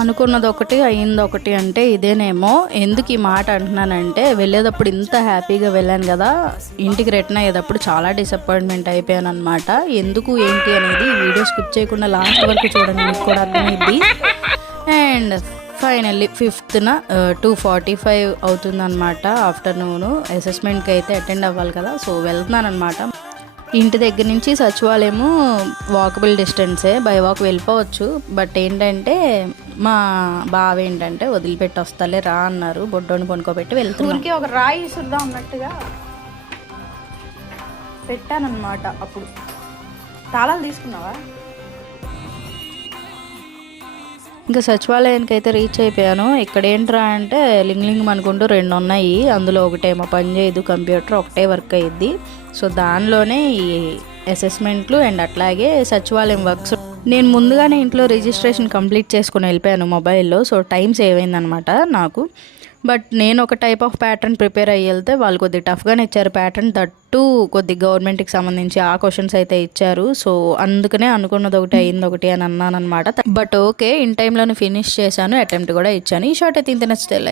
అనుకున్నది ఒకటి అయ్యింది ఒకటి అంటే ఇదేనేమో. ఎందుకు ఈ మాట అంటున్నానంటే, వెళ్ళేటప్పుడు ఇంత హ్యాపీగా వెళ్ళాను కదా, ఇంటికి రిటర్న్ అయ్యేటప్పుడు చాలా డిసప్పాయింట్మెంట్ అయిపోయాను అనమాట. ఎందుకు ఏంటి అనేది ఈ వీడియో స్కిప్ చేయకుండా లాస్ట్ వరకు చూడండి, మీకు కూడా అర్థమైంది. అండ్ ఫైనల్లీ 5th 2:45 అవుతుందన్నమాట ఆఫ్టర్నూను. అసెస్మెంట్కి అయితే అటెండ్ అవ్వాలి కదా, సో వెళ్తున్నాను అనమాట. ఇంటి దగ్గర నుంచి సచివాలయము వాకబుల్ డిస్టెన్సే, బై వాక్ వెళ్ళిపోవచ్చు. బట్ ఏంటంటే మా బావ ఏంటంటే వదిలిపెట్టి వస్తాలే రా అన్నారు. బొడ్డోని కొనుక్కోబెట్టి వెళ్తున్నాకి ఒక రాయి సుద్దా ఉన్నట్టుగా పెట్టానన్నమాట. అప్పుడు తాళాలు తీసుకున్నావా? ఇంకా సచివాలయానికి అయితే రీచ్ అయిపోయాను. ఇక్కడ ఏంట్రా అంటే లింగ్ అనుకుంటూ 2 ఉన్నాయి. అందులో ఒకటేమో పని చేయదు కంప్యూటర్, ఒకటే వర్క్ అయ్యిద్ది. సో దానిలోనే ఈ అసెస్మెంట్లు అండ్ అట్లాగే సచివాలయం వర్క్స్. నేను ముందుగానే ఇంట్లో రిజిస్ట్రేషన్ కంప్లీట్ చేసుకుని వెళ్ళిపోయాను మొబైల్లో. సో టైం సేవ్ అయిందనమాట నాకు. బట్ నేను ఒక టైప్ ఆఫ్ ప్యాటర్న్ ప్రిపేర్ అయ్యి వెళ్తే వాళ్ళు కొద్దిగా టఫ్గానే ఇచ్చారు ప్యాటర్న్. దట్టు కొద్ది గవర్నమెంట్కి సంబంధించి ఆ క్వశ్చన్స్ అయితే ఇచ్చారు. సో అందుకనే అనుకున్నది ఒకటి అయింది ఒకటి అని అన్నాను అనమాట. బట్ ఓకే, ఇన్ టైంలోనే ఫినిష్ చేశాను, అటెంప్ట్ కూడా ఇచ్చాను. ఈ షార్ట్ అయితే ఇంత నచ్చితే